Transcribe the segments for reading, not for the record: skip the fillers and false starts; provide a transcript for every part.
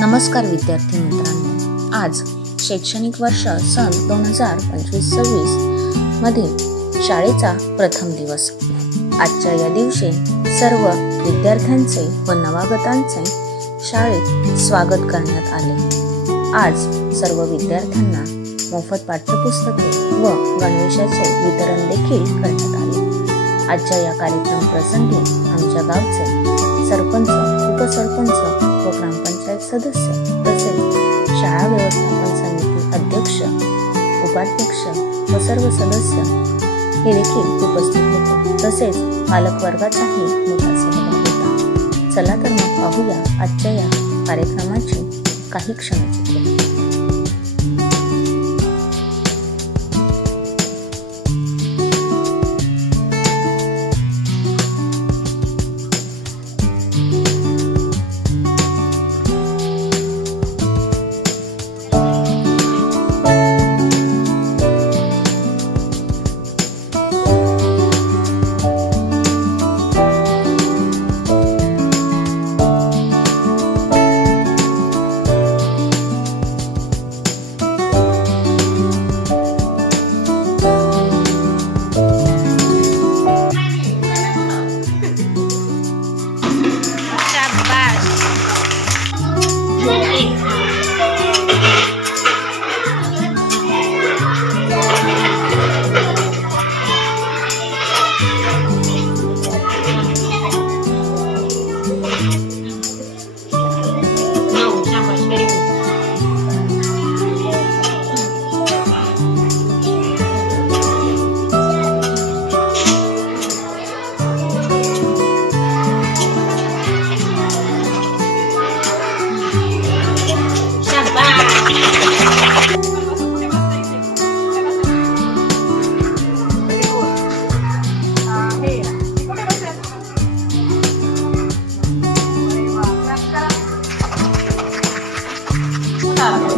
नमस्कार विद्यार्थी मित्रांनो, आज शैक्षणिक वर्ष सन 2025-26 मधील शाळेचा प्रथम दिवस। आजच्या या दिवशी सर्व विद्यार्थ्यांचे व नवागतांचे शाळेत स्वागत करण्यात आले। आज सर्व विद्यार्थ्यांना मोफत पाठ्यपुस्तके व गणवेशाचे वितरण देखील करण्यात आले। आजच्या या कार्यक्रम प्रसंगी आमच्या गावचे सरपंच, उपसरपंच व ग्रामपंचायत सदस्य तसेच शाळा व्यवस्थापन समिती अध्यक्ष, उपाध्यक्ष व सर्व सदस्य हे देखील उपस्थित होते। तसेच पालक वर्गाचाही मोठा सहभाग होता। चला तर मग पाहूया आजच्या या कार्यक्रमाची काही क्षणचित्रे।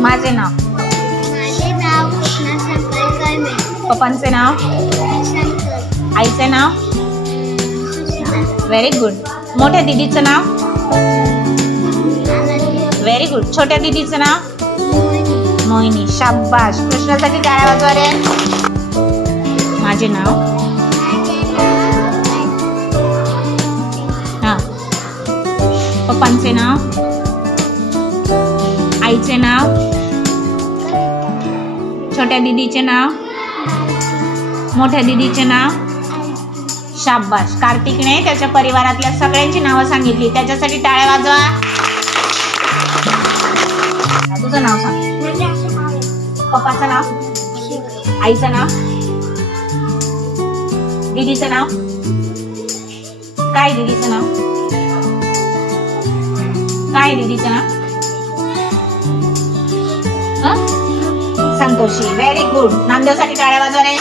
माझे नाव कृष्णा संपल कळमे। पप्पांचे नाव, आईचे नाव, व्हेरी गुड। मोठ्या दीदीचं नाव, व्हेरी गुड। छोट्या दीदीचं नाव मोहिनी, शाबाश। कृष्णासाठी टाळ्या वाजवा रे। माझे नाव, हा। पप्पांचे नाव, आईचे नाव, छोट्या दीदीचे नाव, मोठ्या दीदीचे नाव, शाबाश। कार्तिकने त्याच्या परिवारातल्या सगळ्यांची नावं सांगितली, त्याच्यासाठी टाळ्या वाजवा। तुझं नाव सांग। पप्पाचं नाव, आईचं नाव, दीदीचं नाव, काय दीदीचं नाव, काय दीदीचं नाव, संतोषी, व्हेरी गुड। नामदेवसाठी टाळ्या वाजवा रे।